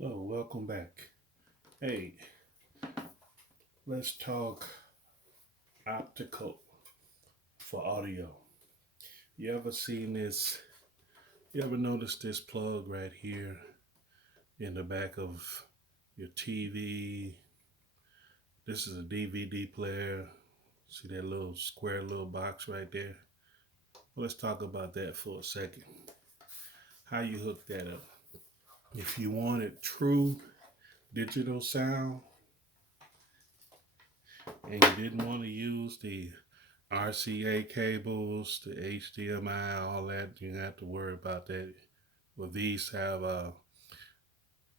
So, welcome back. Hey, let's talk optical for audio. You ever seen this? You ever noticed this plug right here in the back of your TV? This is a DVD player. See that little square little box right there? Well, let's talk about that for a second. How you hook that up? If you wanted true digital sound and you didn't want to use the RCA cables, the HDMI, all that. You don't have to worry about that. Well, these have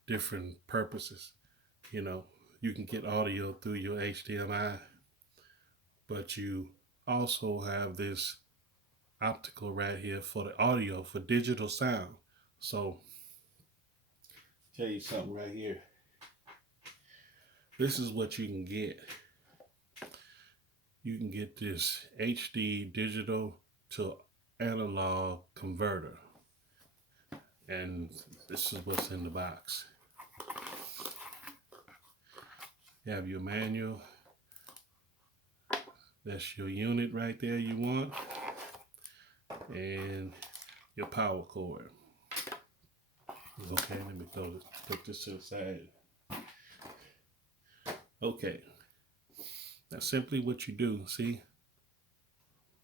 different purposes. You know, you can get audio through your HDMI, but you also have this optical right here for the audio, for digital sound. So, tell you something right here. This is what you can get. You can get this HD digital to analog converter. And this is what's in the box. You have your manual. That's your unit right there you want. And your power cord. Okay, let me put this to the side. Okay. Now simply what you do, see?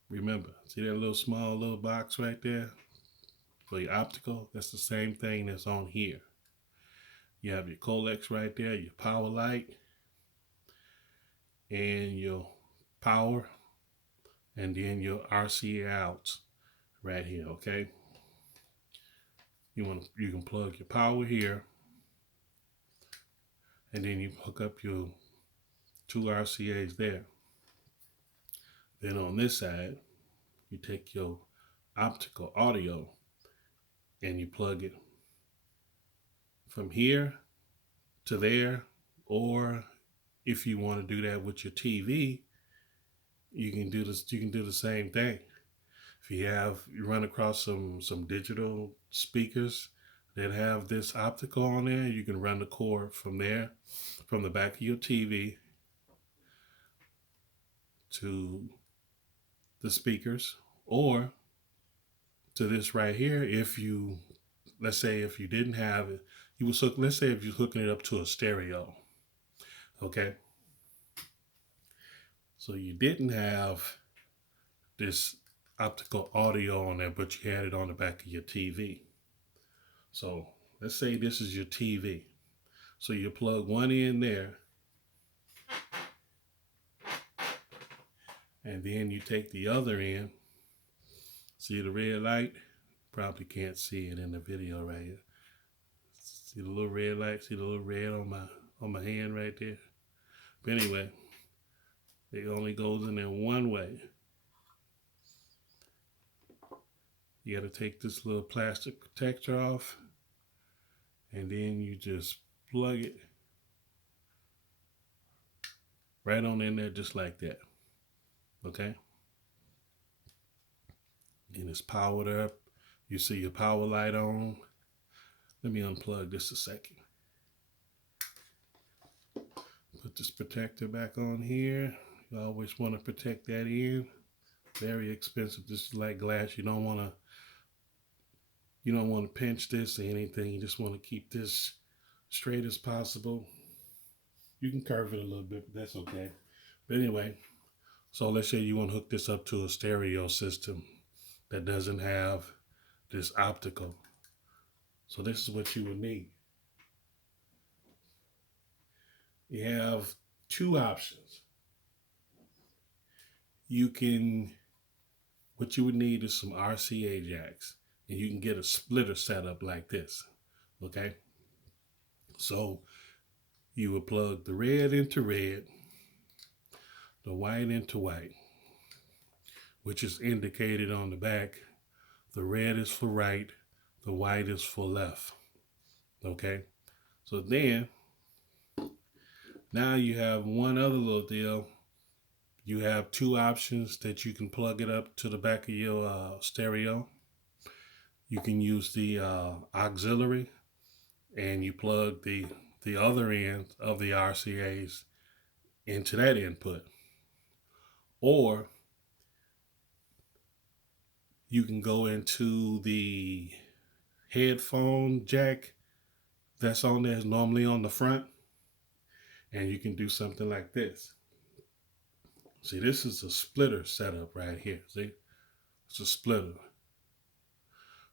Remember, see that little small little box right there for your optical? That's the same thing that's on here. You have your codecs right there, your power light, and your power, and then your RCA outs right here, okay? You can plug your power here, and then you hook up your two RCAs there. Then on this side, you take your optical audio and you plug it from here to there, or if you want to do that with your TV, you can do this. You can do the same thing. If you run across some digital speakers that have this optical on there, you can run the cord from there, from the back of your TV to the speakers, or to this right here. If you, let's say, if you didn't have it, let's say if you're hooking it up to a stereo, okay? So you didn't have this optical audio on there, but you had it on the back of your TV. So let's say this is your TV. So you plug one in there, and then you take the other end. See the red light? Probably can't see it in the video right here. See the little red light? See the little red on my hand right there? But anyway, it only goes in there one way. You got to take this little plastic protector off, and then you just plug it right on in there, just like that. Okay? And it's powered up. You see your power light on. Let me unplug this a second. Put this protector back on here. You always want to protect that end. Very expensive. This is like glass. You don't want to pinch this or anything. You just want to keep this straight as possible. You can curve it a little bit, but that's okay. But anyway, so let's say you want to hook this up to a stereo system that doesn't have this optical. So this is what you would need. You have two options. What you would need is some RCA jacks, and you can get a splitter set up like this, okay? So you would plug the red into red, the white into white, which is indicated on the back. The red is for right, the white is for left, okay? So then, now you have one other little deal. You have two options that you can plug it up to the back of your stereo. You can use the auxiliary, and you plug the other end of the RCAs into that input. Or you can go into the headphone jack that's on there, is normally on the front, and you can do something like this. See, this is a splitter setup right here. See, it's a splitter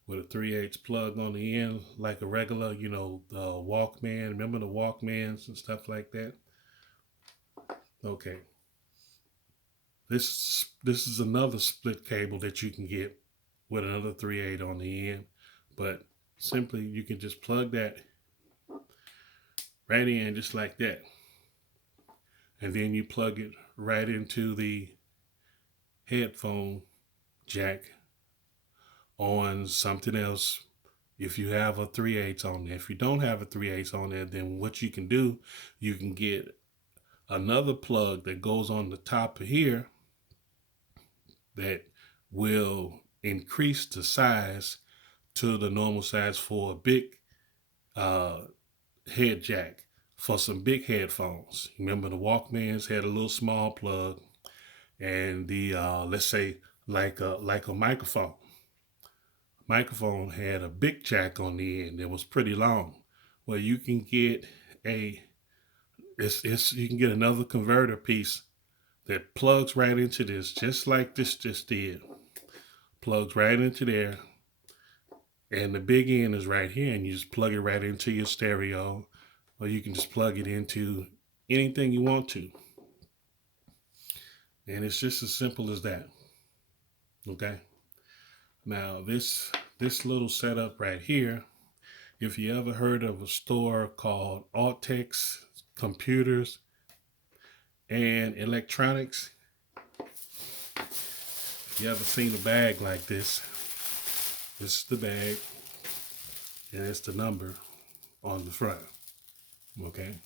with a 3/8 plug on the end, like a regular, the Walkman. Remember the Walkmans and stuff like that? Okay. This is another split cable that you can get with another 3/8 on the end, but simply you can just plug that right in just like that, and then you plug it right into the headphone jack on something else. If you have a 3/8 on there, if you don't have a 3/8 on there, then what you can do, you can get another plug that goes on the top of here that will increase the size to the normal size for a big head jack for some big headphones. Remember the Walkmans had a little small plug, and the let's say like a microphone had a big jack on the end that was pretty long. Well, you can get you can get another converter piece that plugs right into this, just like this just did. Plugs right into there, and the big end is right here, and you just plug it right into your stereo, or you can just plug it into anything you want to. And it's just as simple as that. Okay. Now this little setup right here, if you ever heard of a store called Optic Computers and Electronics, if you ever seen a bag like this is the bag, and it's the number on the front. Okay.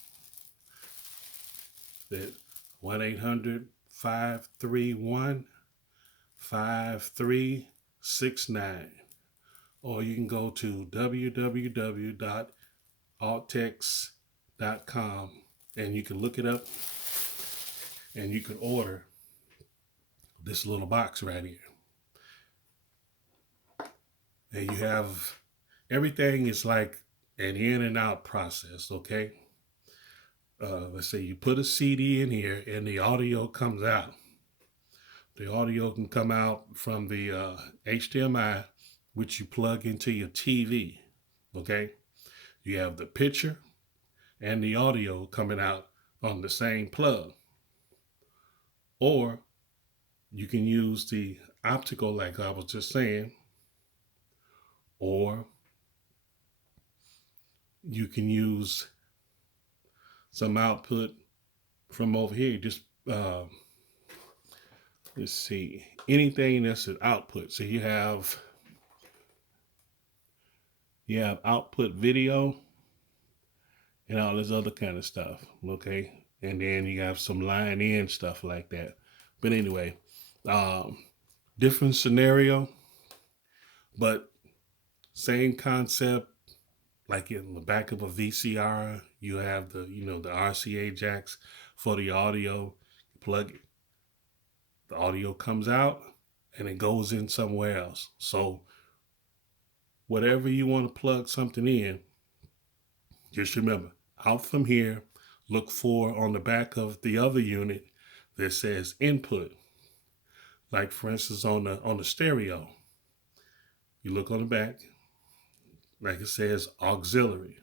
That 1-800-531-5369, or you can go to www.optex.com and you can look it up, and you can order this little box right here. And you have everything is like an in and out process. Okay. Let's say you put a CD in here and the audio comes out. The audio can come out from the HDMI, which you plug into your TV. Okay. You have the picture and the audio coming out on the same plug. Or you can use the optical, like I was just saying, or you can use some output from over here. Just let's see, anything that's an output. So you have output video and all this other kind of stuff. Okay. And then you have some line in stuff like that. But anyway, different scenario, but same concept. Like in the back of a VCR, you have the RCA jacks for the audio. You plug it, the audio comes out, and it goes in somewhere else. So whatever you want to plug something in, just remember, out from here, look for on the back of the other unit that says input. Like for instance on the stereo, you look on the back, like it says auxiliary.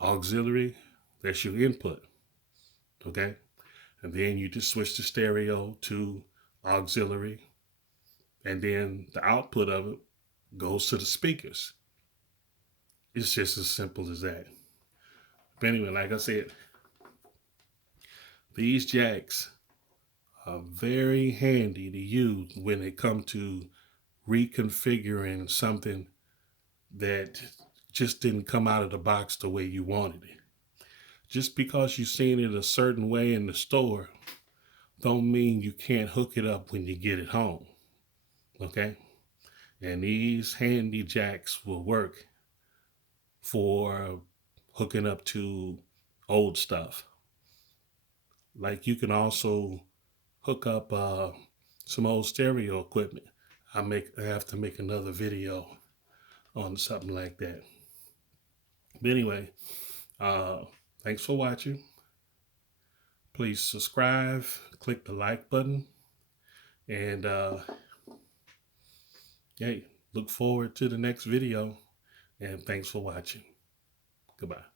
Auxiliary, that's your input. Okay. And then you just switch the stereo to auxiliary, and then the output of it goes to the speakers. It's just as simple as that. But anyway, like I said, these jacks are very handy to use when it comes to reconfiguring something that just didn't come out of the box the way you wanted it. Just because you've seen it a certain way in the store don't mean you can't hook it up when you get it home. Okay? And these handy jacks will work for hooking up to old stuff. Like you can also hook up some old stereo equipment. I have to make another video on something like that. But anyway, uh, thanks for watching. Please subscribe, click the like button, and hey, look forward to the next video. And thanks for watching. Goodbye.